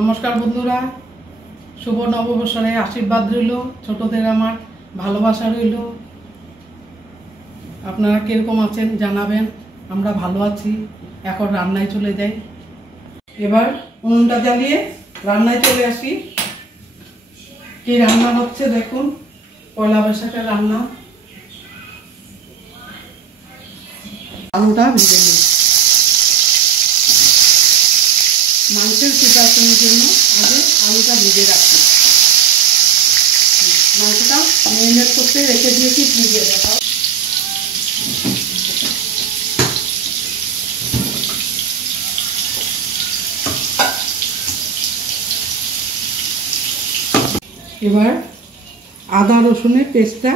নমস্কার বন্ধুরা, শুভ নববর্ষের আশীর্বাদ রইল, ছোটদের আমার ভালোবাসা রইল। আপনারা কিরকম আছেন জানাবেন। আমরা ভালো আছি। এখন রান্নায় চলে যাই। এবার উনুনটা জ্বালিয়ে রান্নায় চলে আসি। কি রান্না হচ্ছে দেখুন, পয়লা বৈশাখের রান্না। আলুটা ভেজে নিই। মাংসের প্রিপারেশনের জন্য আগে আলুটা ভেজে রাখি। মাংসটা ম্যারিনেট করতে রেখে দিয়েছি ফ্রিজে। দেখাও, এবার আদা রসুনের পেস্টটা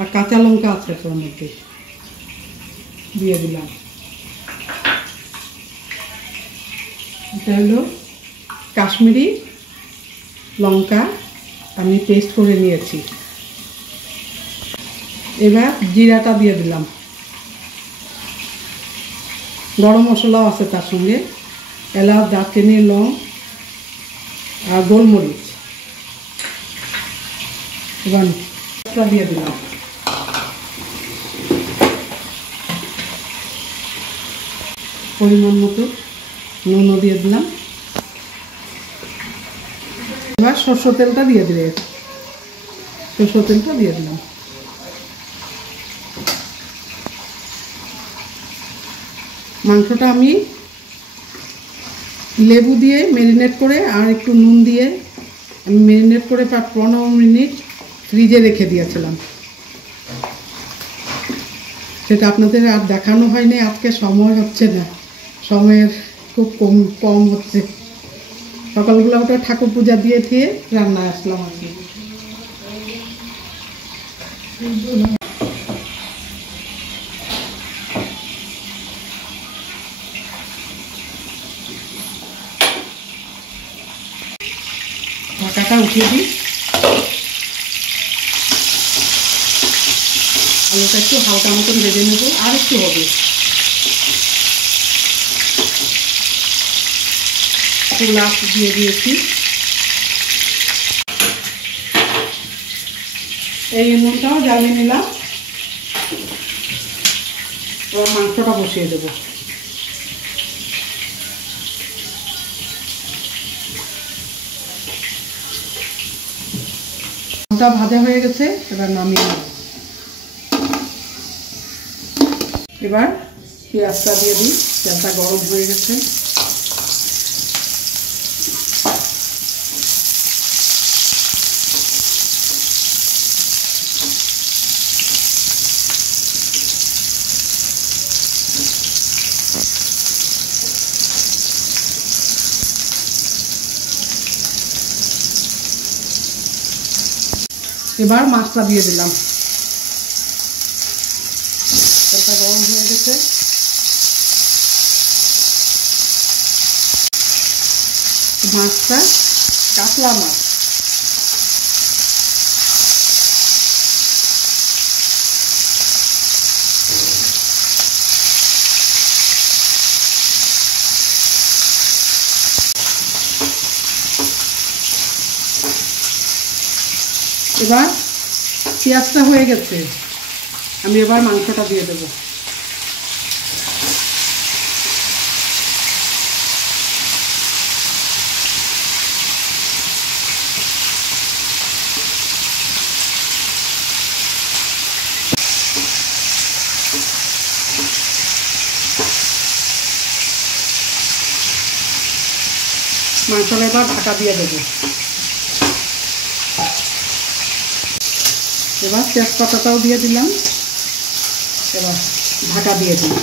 আর কাঁচা লঙ্কা আছে তোর মধ্যে দিয়ে দিলাম। এটা হলো কাশ্মীরি লঙ্কা, আমি পেস্ট করে নিয়েছি। এবার জিরাটা দিয়ে দিলাম। গরম মশলাও আছে তার সঙ্গে, এলাচ, দারচিনি, লং আর গোলমরিচ। এবার দিয়ে দিলাম। পরিমাণ মতো নুনও দিয়ে দিলাম। এবার সরষের তেলটা দিয়ে দিলে, সরষের তেলটা দিয়ে দিলাম। মাংসটা আমি লেবু দিয়ে ম্যারিনেট করে আর একটু নুন দিয়ে আমি ম্যারিনেট করে প্রায় 15 মিনিট ফ্রিজে রেখে দিয়েছিলাম। সেটা আপনাদের আর দেখানো হয়নি, আজকে সময় হচ্ছে না, সময়ের খুব কম হচ্ছে। সকালবেলা ওটা ঠাকুর পূজা দিয়ে দিয়ে রান্না আসলাম আর কি। ঢাকাটা উঠিয়ে দিই। আলুটা একটু হালকা মতন ভেজে নেব, আর একটু হবে। লাস্ট দিয়ে দিয়েছি। এই নুনটাও জ্বালিয়ে নিলাম। এবার মাংসটা বসিয়ে দেবো। ভাজা হয়ে গেছে, এবার নামিয়ে নেব। এবার পেঁয়াজটা দিয়ে দিই। তেলটা গরম হয়ে গেছে। এবার মাছটা দিয়ে দিলাম। তেলটা গরম হয়ে গেছে। মাছটা কাতলা মাছ। এবার পেঁয়াজটা হয়ে গেছে, আমি এবার মাংসটা দিয়ে দেবো। মাংসটা এবার ঢাকা দিয়ে দেবো। এবার তেজপাতাটাও দিয়ে দিলাম। এবার ঢাকা দিয়ে দিই,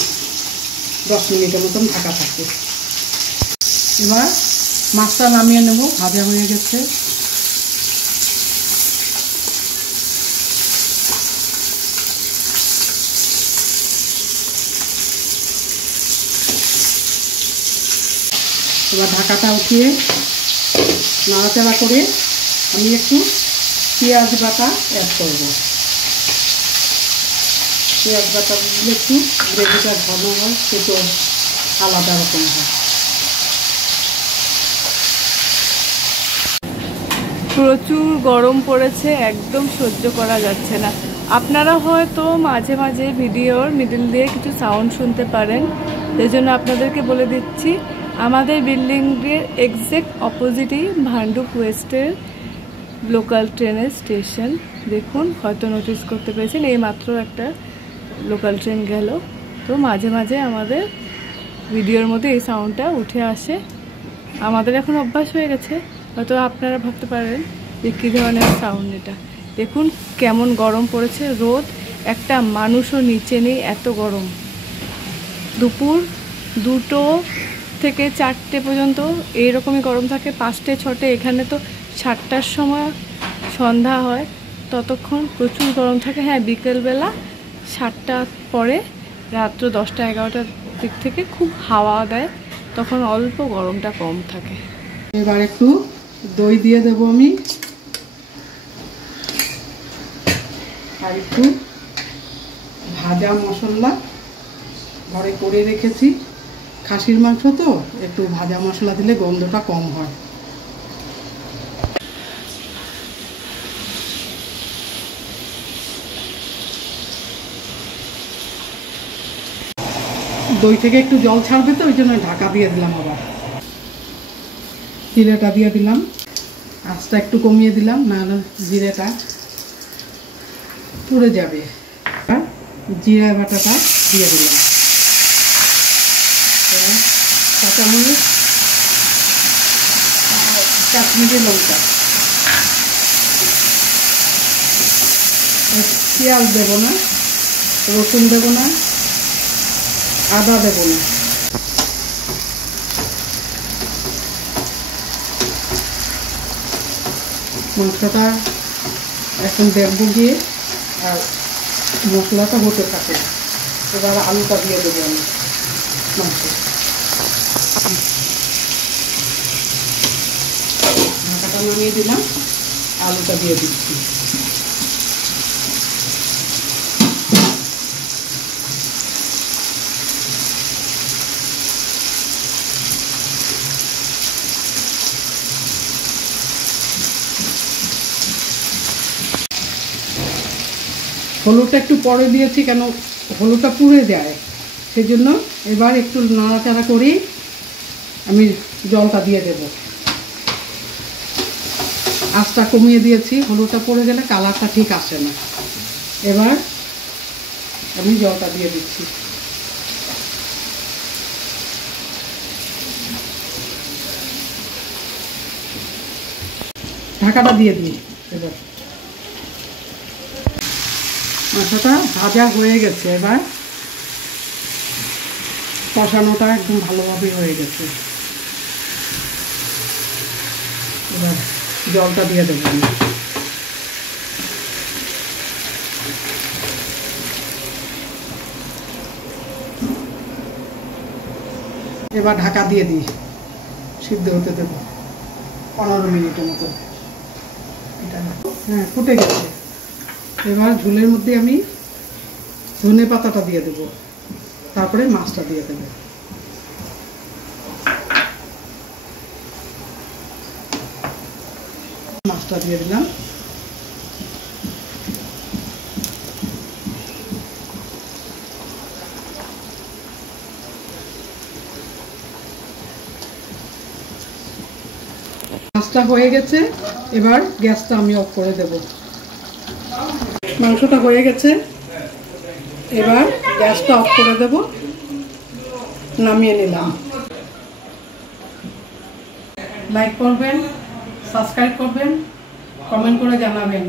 10 মিনিটের মতন ঢাকা থাকবে। এবার মাছটা নামিয়ে নেব, ভাজা হয়ে গেছে। এবার ঢাকাটা উঠিয়ে নাড়াচাড়া করে আমি একটু পেঁয়াজ বাটা অ্যাড করব। পেঁয়াজ বাটা দিলে একটু গ্রেভিটা ঘন হয়, সেটা আলাদা রকম হয়। প্রচুর গরম পড়েছে, একদম সহ্য করা যাচ্ছে না। আপনারা হয়তো মাঝে মাঝে ভিডিওর মিডল দিয়ে কিছু সাউন্ড শুনতে পারেন, সেই জন্য আপনাদেরকে বলে দিচ্ছি আমাদের বিল্ডিংয়ের এক্স্যাক্ট অপোজিটেই ভান্ডুপ ওয়েস্টের লোকাল ট্রেনের স্টেশন। দেখুন, হয়তো নোটিস করতে পেরেছেন এই মাত্র একটা লোকাল ট্রেন গেল। তো মাঝে মাঝে আমাদের ভিডিওর মধ্যে এই সাউন্ডটা উঠে আসে। আমাদের এখন অভ্যাস হয়ে গেছে, হয়তো আপনারা ভাবতে পারেন যে কী ধরনের সাউন্ড এটা। দেখুন কেমন গরম পড়েছে, রোদ, একটা মানুষও নিচে নেই, এত গরম। দুপুর 2টো থেকে 4টে পর্যন্ত এইরকমই গরম থাকে, 5টে 6টে, এখানে তো 7টার সময় সন্ধ্যা হয়, ততক্ষণ প্রচুর গরম থাকে। হ্যাঁ, বিকেলবেলা 7টার পরে রাত্র 10টা 11টার দিক থেকে খুব হাওয়া দেয়, তখন অল্প গরমটা কম থাকে। এবার একটু দই দিয়ে দেবো আমি, আর একটু ভাজা মশলা ঘরে করে রেখেছি। খাসির মাংস তো একটু ভাজা মশলা দিলে গন্ধটা কম হয়। দই থেকে একটু জল ছাড়বে তো, ওই জন্য ঢাকা দিয়ে দিলাম। আবার জিরেটা দিয়ে দিলাম, আঁচটা একটু কমিয়ে দিলাম, নাহলে জিরেটা পুড়ে যাবে। আর জিরা বাটাটা দিয়ে দিলাম, কাঁচামরিচ, কাশ্মীরি লঙ্কা। পেঁয়াজ দেবো না, রসুন দেবো না, আদা দেবো না। মাংসটা এখন দেখবো গিয়ে, আর মশলাটা হতে থাকে। এবার আলুটা দিয়ে দেবো আমি মাংস। ঢাকাটা নামিয়ে দিলাম, আলুটা দিয়ে দিচ্ছি। হলুদটা একটু পরে দিয়েছি, কেন হলুদটা পুড়ে যায়, সেজন্য এবার একটু নাড়াচাড়া করে আমি জলটা দিয়ে দেব। আঁচটা কমিয়ে দিয়েছি, হলুদটা পড়ে গেলে কালারটা ঠিক আসে না। এবার আমি জলটা দিয়ে দিচ্ছি। ঢাকাটা দিয়ে দিই। এবার মাংসটা ভাজা হয়ে গেছে, এবার কষানোটা একদম ভালোভাবে হয়ে গেছে। এবার জলটা দিয়ে দেবো আমি। এবার ঢাকা দিয়ে দিই, সিদ্ধ হতে দেবো 15 মিনিটের মতো। হ্যাঁ, ফুটে গেছে। এবার ঝোলের মধ্যে আমি ধনে পাতাটা দিয়ে দেবো, তারপরে মাছটা দিয়ে দেবো। মাছটা দিয়ে দিলাম। মাছটা হয়ে গেছে, এবার গ্যাসটা আমি অফ করে দেব। মাংসটা হয়ে গেছে, এবার গ্যাসটা অফ করে দেব, নামিয়ে নিলাম। লাইক করবেন, সাবস্ক্রাইব করবেন, কমেন্ট করে জানাবেন।